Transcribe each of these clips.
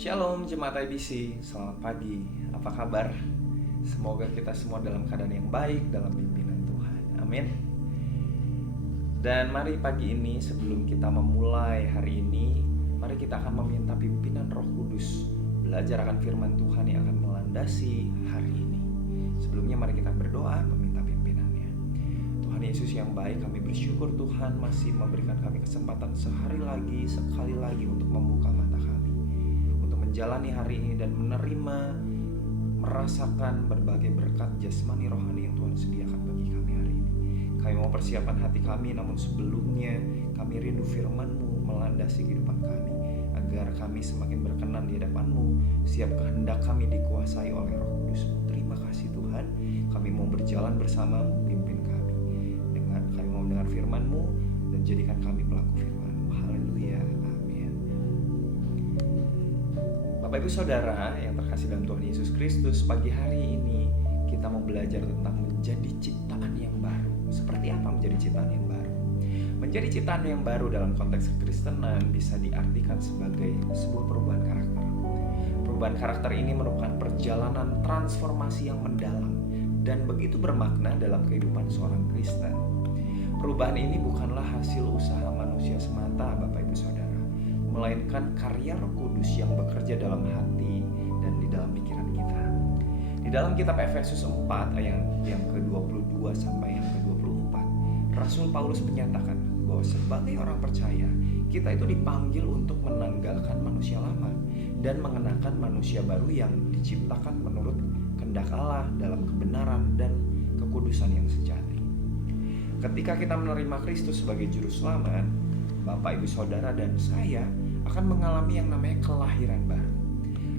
Shalom Jemaat IBC, selamat pagi, apa kabar? Semoga kita semua dalam keadaan yang baik dalam pimpinan Tuhan, amin. Dan mari pagi ini sebelum kita memulai hari ini, mari kita akan meminta pimpinan Roh Kudus, belajar akan firman Tuhan yang akan melandasi hari ini. Sebelumnya mari kita berdoa meminta pimpinannya. Tuhan Yesus yang baik, kami bersyukur Tuhan masih memberikan kami kesempatan sekali lagi untuk membuka mata kami, menjalani hari ini dan menerima, merasakan berbagai berkat jasmani rohani yang Tuhan sediakan bagi kami hari ini. Kami mau persiapan hati kami, namun sebelumnya kami rindu firman-Mu melandasi kehidupan kami, agar kami semakin berkenan di hadapan-Mu. Siap kehendak kami dikuasai oleh Roh Kudus-Mu. Terima kasih Tuhan, kami mau berjalan bersama-Mu, pimpin kami. Kami mau mendengar firman-Mu dan jadikan kami pelaku firman-Mu. Haleluya. Bapak Ibu Saudara yang terkasih dalam Tuhan Yesus Kristus, pagi hari ini kita mau belajar tentang menjadi ciptaan yang baru. Seperti apa menjadi ciptaan yang baru? Menjadi ciptaan yang baru dalam konteks kekristenan bisa diartikan sebagai sebuah perubahan karakter. Perubahan karakter ini merupakan perjalanan transformasi yang mendalam dan begitu bermakna dalam kehidupan seorang Kristen. Perubahan ini bukanlah hasil usaha manusia semata, Bapak Ibu Saudara, melainkan karya Roh Kudus yang bekerja dalam hati dan di dalam pikiran kita. Di dalam kitab Efesus 4 ayat yang ke-22 sampai yang ke-24, Rasul Paulus menyatakan bahwa sebagai orang percaya, kita itu dipanggil untuk menanggalkan manusia lama dan mengenakan manusia baru yang diciptakan menurut kehendak Allah dalam kebenaran dan kekudusan yang sejati. Ketika kita menerima Kristus sebagai juru selamat, Bapak, Ibu, Saudara, dan saya akan mengalami yang namanya kelahiran baru.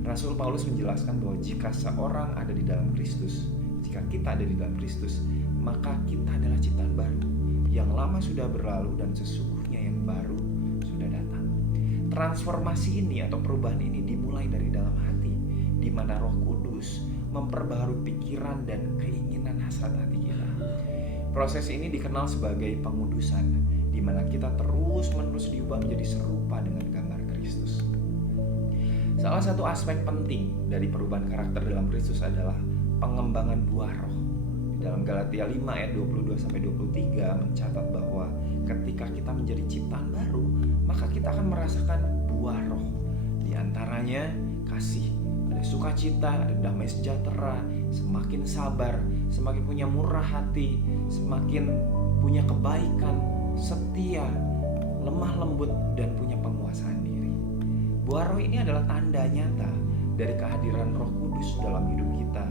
Rasul Paulus menjelaskan bahwa jika seorang ada di dalam Kristus, jika kita ada di dalam Kristus, maka kita adalah ciptaan baru. Yang lama sudah berlalu dan sesungguhnya yang baru sudah datang. Transformasi ini atau perubahan ini dimulai dari dalam hati, di mana Roh Kudus memperbaharui pikiran dan keinginan hasrat hati kita. Proses ini dikenal sebagai pengudusan, di mana kita terus-menerus diubah menjadi serupa dengan gambar Kristus. Salah satu aspek penting dari perubahan karakter dalam Kristus adalah pengembangan buah roh. Di dalam Galatia 5 ayat 22-23 mencatat bahwa ketika kita menjadi ciptaan baru, maka kita akan merasakan buah roh. Di antaranya kasih, ada sukacita, ada damai sejahtera, semakin sabar, semakin punya murah hati, semakin punya kebaikan, setia, lemah lembut, dan punya penguasaan diri. Buah roh ini adalah tanda nyata dari kehadiran Roh Kudus dalam hidup kita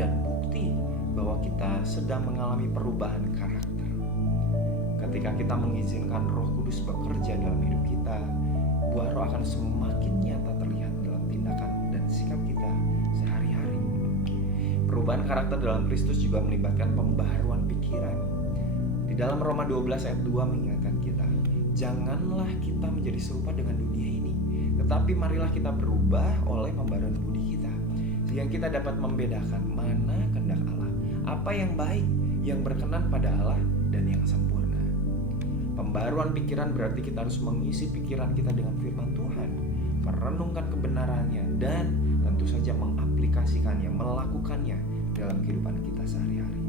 dan bukti bahwa kita sedang mengalami perubahan karakter. Ketika kita mengizinkan Roh Kudus bekerja dalam hidup kita, buah roh akan semakin nyata terlihat dalam tindakan dan sikap kita sehari-hari. Perubahan karakter dalam Kristus juga melibatkan pembaharuan pikiran. Di dalam Roma 12 ayat 2 mengingatkan kita, janganlah kita menjadi serupa dengan dunia ini, tetapi marilah kita berubah oleh pembaharuan budi kita, sehingga kita dapat membedakan mana kehendak Allah, apa yang baik, yang berkenan pada Allah, dan yang sempurna. Pembaharuan pikiran berarti kita harus mengisi pikiran kita dengan firman Tuhan, merenungkan kebenarannya, dan tentu saja mengaplikasikannya, melakukannya dalam kehidupan kita sehari-hari.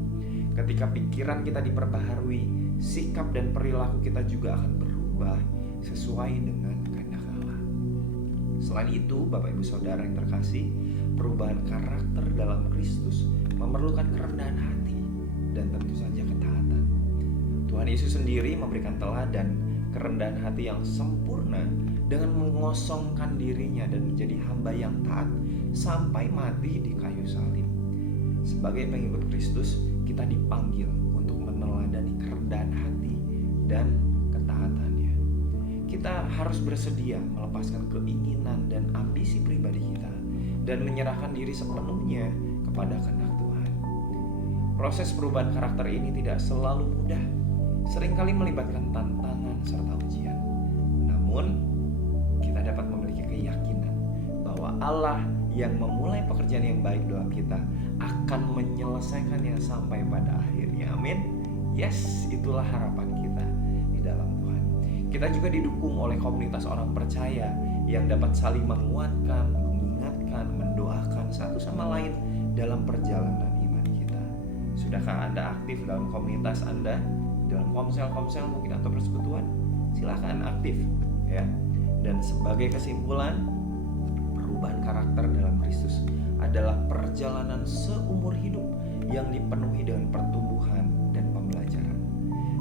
Ketika pikiran kita diperbaharui, sikap dan perilaku kita juga akan berubah sesuai dengan kehendak Allah. Selain itu, Bapak Ibu Saudara yang terkasih, perubahan karakter dalam Kristus memerlukan kerendahan hati dan tentu saja ketaatan. Tuhan Yesus sendiri memberikan teladan kerendahan hati yang sempurna dengan mengosongkan dirinya dan menjadi hamba yang taat sampai mati di kayu salib. Sebagai pengikut Kristus, kita dipanggil untuk meneladani kerendahan hati dan ketaatannya. Kita harus bersedia melepaskan keinginan dan ambisi pribadi kita dan menyerahkan diri sepenuhnya kepada kehendak Tuhan. Proses perubahan karakter ini tidak selalu mudah, seringkali melibatkan tantangan serta ujian. Namun, kita dapat memiliki keyakinan bahwa Allah yang memulai pekerjaan yang baik dalam kita akan menyelesaikannya sampai pada akhirnya. Amin. Yes, itulah harapan kita di dalam Tuhan. Kita juga didukung oleh komunitas orang percaya yang dapat saling menguatkan, mengingatkan, mendoakan satu sama lain dalam perjalanan iman kita. Sudahkah Anda aktif dalam komunitas Anda, dalam komsel-komsel mungkin atau persekutuan? Silakan aktif ya. Dan sebagai kesimpulan, perubahan karakter dalam Kristus adalah perjalanan seumur hidup yang dipenuhi dengan pertumbuhan dan pembelajaran.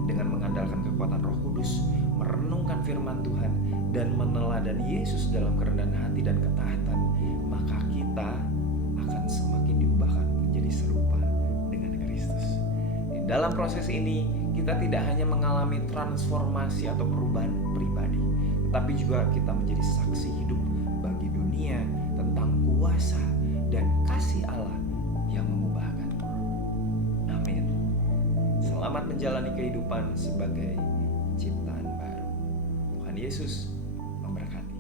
Dengan mengandalkan kekuatan Roh Kudus, merenungkan firman Tuhan, dan meneladani Yesus dalam kerendahan hati dan ketaatan, maka kita akan semakin diubahkan menjadi serupa dengan Kristus. Di dalam proses ini, kita tidak hanya mengalami transformasi atau perubahan pribadi, tetapi juga kita menjadi saksi hidup bagi dunia tentang kuasa dan kasih Allah yang mengubahkan. Amin. Selamat menjalani kehidupan sebagai ciptaan baru. Tuhan Yesus memberkati.